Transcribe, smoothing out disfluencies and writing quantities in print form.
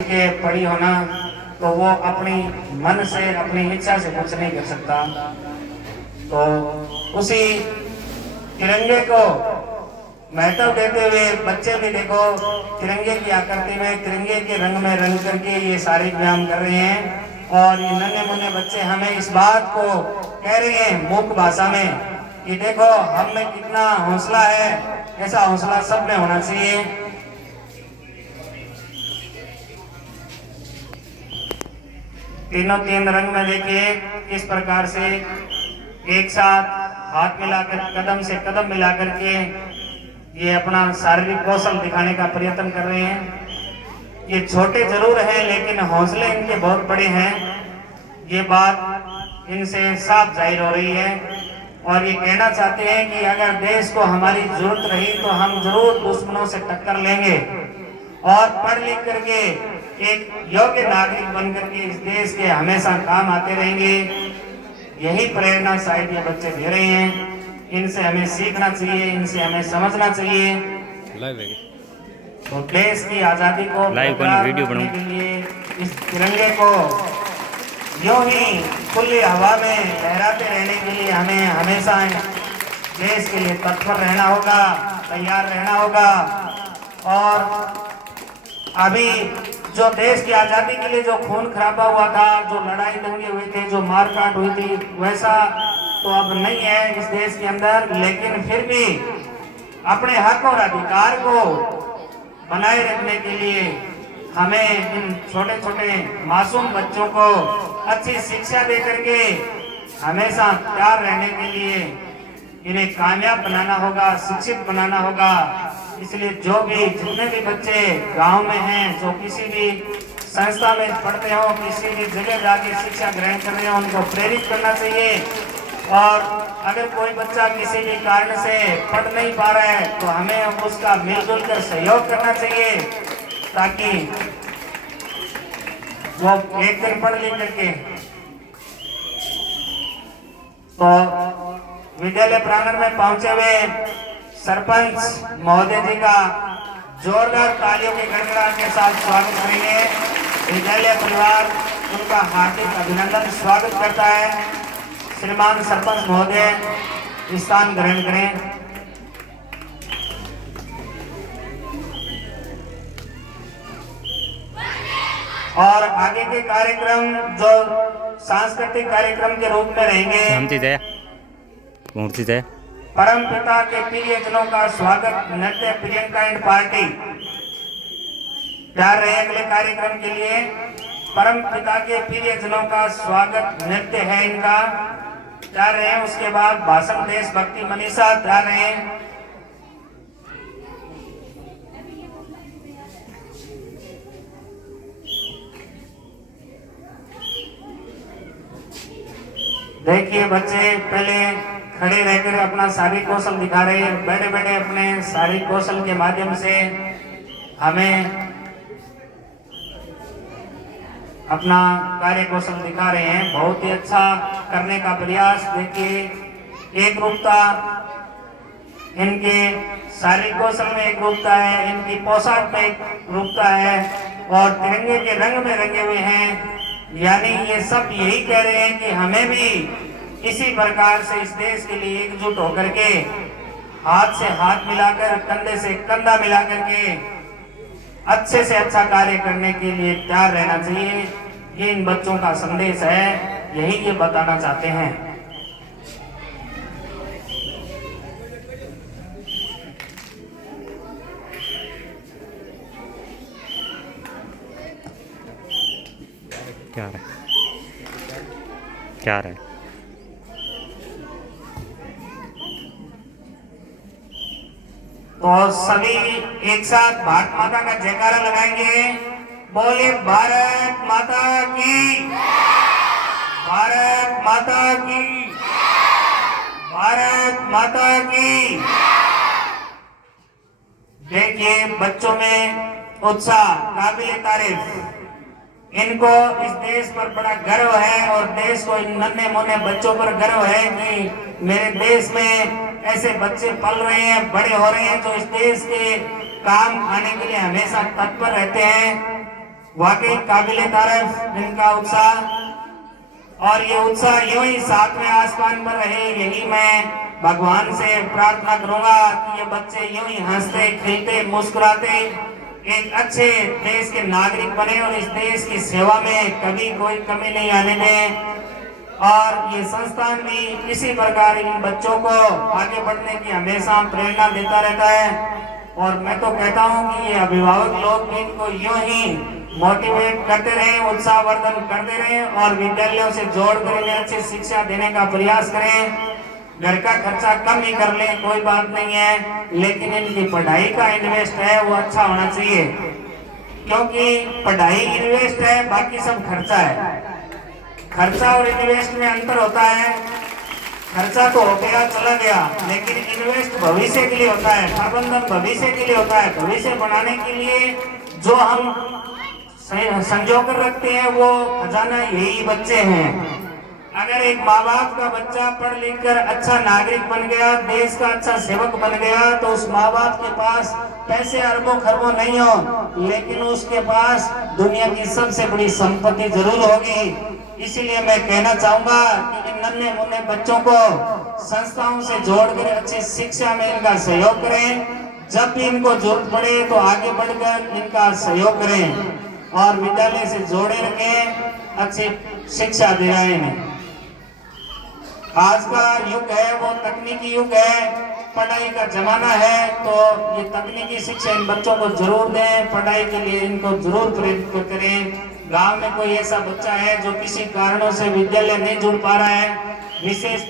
के पड़ी होना तो वो अपनी मन से अपनी इच्छा से कुछ नहीं कर सकता। तो उसी तिरंगे को महत्व देते हुए बच्चे भी देखो तिरंगे की आकृति में तिरंगे के रंग में रंग करके ये शारीरिक व्यायाम कर रहे हैं। और ये नन्हे मुन्ने बच्चे हमें इस बात को कह रहे हैं मूक भाषा में कि देखो हम में कितना हौसला है। ऐसा हौसला सब में होना चाहिए। तीनों तीन रंग में देखिए किस प्रकार से एक साथ हाथ मिलाकर कदम से कदम मिलाकर के ये अपना शारीरिक कौशल दिखाने का प्रयत्न कर रहे हैं। ये छोटे जरूर हैं लेकिन हौसले इनके बहुत बड़े हैं। ये बात इनसे साफ जाहिर हो रही है और ये कहना चाहते हैं कि अगर देश को हमारी जरूरत रही तो हम जरूर दुश्मनों से टक्कर लेंगे और पढ़ लिख करके एक योग्य नागरिक बनकर के इस देश के हमेशा काम आते रहेंगे। यही प्रेरणा शायद ये बच्चे दे रहे हैं। इनसे हमें सीखना चाहिए, इनसे हमें समझना चाहिए। तो देश की आजादी को वीडियो करने के लिए इस तिरंगे को यूं ही खुली हवा में लहराते रहने के लिए हमें हमेशा देश के लिए तत्पर रहना होगा, तैयार रहना होगा। और अभी जो देश की आजादी के लिए जो खून खराबा हुआ था, जो लड़ाई दंगे हुए थे, जो मारकाट हुई थी, वैसा तो अब नहीं है इस देश के अंदर। लेकिन फिर भी अपने हक और अधिकार को बनाए रखने के लिए हमें इन छोटे छोटे मासूम बच्चों को अच्छी शिक्षा दे करके हमेशा तैयार रहने के लिए इन्हें कामयाब बनाना होगा, शिक्षित बनाना होगा। इसलिए जो भी जितने भी बच्चे गांव में हैं, जो किसी भी संस्था में पढ़ते हो, किसी भी जगह जाके शिक्षा ग्रहण कर रहे हो, उनको प्रेरित करना चाहिए। और अगर कोई बच्चा किसी भी कारण से पढ़ नहीं पा रहा है तो हमें उसका मिलजुल कर सहयोग करना चाहिए ताकि वो एक दिन पढ़ लिख करके तो विद्यालय प्रांगण में पहुंचे हुए सरपंच महोदय जी का जोरदार तालियों के गड़गड़ाहट के साथ स्वागत करेंगे। विद्यालय परिवार उनका हार्दिक अभिनंदन स्वागत करता है। श्रीमान सरपंच महोदय स्थान ग्रहण करें। और आगे के कार्यक्रम जो सांस्कृतिक कार्यक्रम के रूप में रहेंगे, परम पिता के प्रियजनों का स्वागत नृत्य प्रियंका एंड पार्टी तैयार रहे अगले कार्यक्रम के लिए। परम पिता के प्रियजनों का स्वागत नृत्य है इनका, तैयार रहे। उसके बाद भाषण देशभक्ति मनीषा तैयार रहे। देखिए बच्चे पहले खड़े रहकर अपना शारीरिक कौशल दिखा रहे हैं, बैठे बैठे अपने शारीरिक कौशल के माध्यम से हमें अपना कार्य कौशल दिखा रहे हैं। बहुत ही अच्छा करने का प्रयास। देखिए एक रूपता इनके शारीरिक कौशल में एक रूपता है, इनकी पोशाक में एक रूपता है और तिरंगे के रंग में रंगे हुए हैं। यानी ये सब यही कह रहे हैं कि हमें भी इसी प्रकार से इस देश के लिए एकजुट होकर के हाथ से हाथ मिलाकर, कंधे से कंधा मिलाकर के अच्छे से अच्छा कार्य करने के लिए तैयार रहना चाहिए। ये इन बच्चों का संदेश है, यही ये बताना चाहते हैं। क्या रहा है तो सभी एक साथ भारत माता का जयकारा लगाएंगे। बोले भारत माता की, भारत माता की, भारत माता की। देखिए बच्चों में उत्साह काबिल तारीफ। इनको इस देश पर बड़ा गर्व है और देश को इन नन्हे मुन्ने बच्चों पर गर्व है कि मेरे देश में ऐसे बच्चे पल रहे हैं, बड़े हो रहे हैं जो इस देश के काम आने के लिए हमेशा तत्पर रहते हैं। वाकई काबिले तारीफ इनका उत्साह, और ये उत्साह यूं ही सातवें आसमान पर रहे, यही मैं भगवान से प्रार्थना करूंगा कि ये बच्चे यूं ही हंसते खेलते मुस्कुराते एक अच्छे देश के नागरिक बने और इस देश की सेवा में कभी कोई कमी नहीं आने दें। और ये संस्थान भी इसी प्रकार इन बच्चों को आगे बढ़ने की हमेशा प्रेरणा देता रहता है। और मैं तो कहता हूँ कि ये अभिभावक लोग भी इनको यूं ही मोटिवेट करते रहे, उत्साहवर्धन करते रहे और विद्यालयों से जोड़कर इन्हें अच्छी शिक्षा देने का प्रयास करें। घर का खर्चा कम ही कर लें, कोई बात नहीं है, लेकिन इनकी पढ़ाई का इन्वेस्ट है वो अच्छा होना चाहिए, क्योंकि पढ़ाई इन्वेस्ट है, बाकी सब खर्चा है। खर्चा और इन्वेस्ट में अंतर होता है। खर्चा तो हो गया चला गया, लेकिन इन्वेस्ट भविष्य के लिए होता है, प्रबंधन भविष्य के लिए होता है। भविष्य बनाने के लिए जो हम संजो कर रखते हैं वो खजाना यही बच्चे हैं। अगर एक माँ बाप का बच्चा पढ़ लिख कर अच्छा नागरिक बन गया, देश का अच्छा सेवक बन गया, तो उस माँ बाप के पास पैसे अरबों खरबों नहीं हो, लेकिन उसके पास दुनिया की सबसे बड़ी संपत्ति जरूर होगी। इसीलिए मैं कहना चाहूंगा कि इन नन्हे मुन्ने बच्चों को संस्थाओं से जोड़कर अच्छी शिक्षा में इनका सहयोग करें। जब भी इनको जरूरत पड़े तो आगे बढ़कर इनका सहयोग करें और विद्यालय से जोड़े रखें, अच्छी शिक्षा दिलाएं इन्हें। आज का युग है वो तकनीकी युग है, पढ़ाई का जमाना है, तो ये तकनीकी शिक्षा इन बच्चों को जरूर दें, पढ़ाई के लिए इनको जरूर प्रेरित करें। गांव में कोई ऐसा बच्चा है जो किसी कारणों से विद्यालय नहीं जुड़ पा रहा है, विशेष